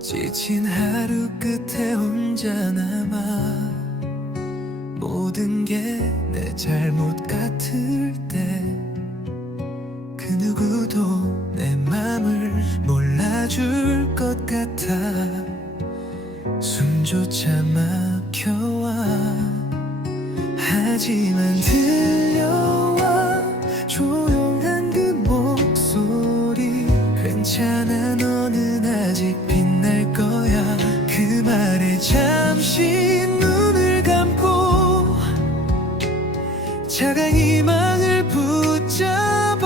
지친 하루 끝에 혼자 남아 모든 게 내 잘못 같을 때. 그 누구도 내 맘을 몰라줄 것 같아. 숨조차 막혀와. 하지만 들 차가운 희망을 붙잡아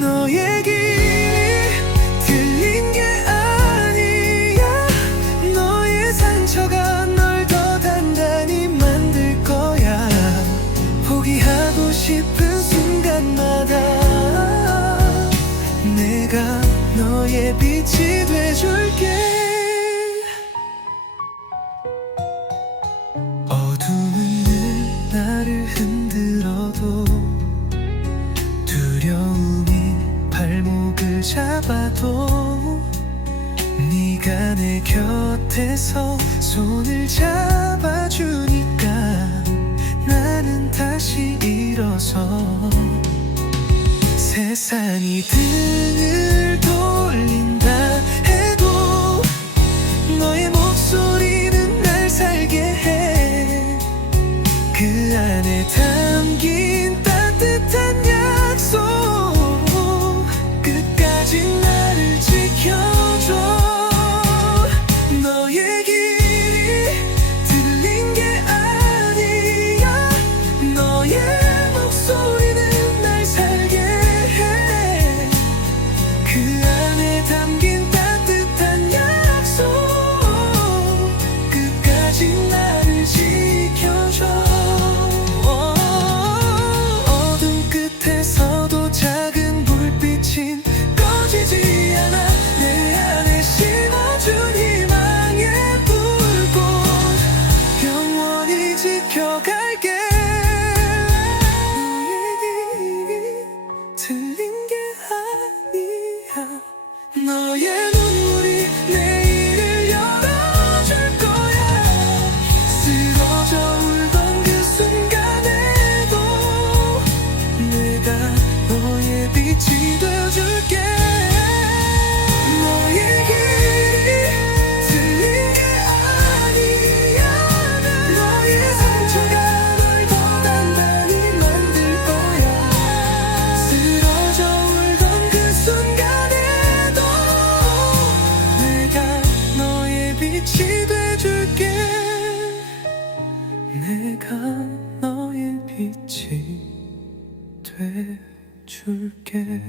너의 길이 틀린 게 아니야. 너의 상처가 널 더 단단히 만들 거야. 포기하고 싶은 순간마다 내가 너의 빛이 돼줄 잡아도 네가 내 곁에서 손을 잡아주니까 나는 다시 일어서 세상이 등을 돌린다 해도 너의 목소리는 날 살게 해. 그 안에 담 내가 너의 빛이 줄게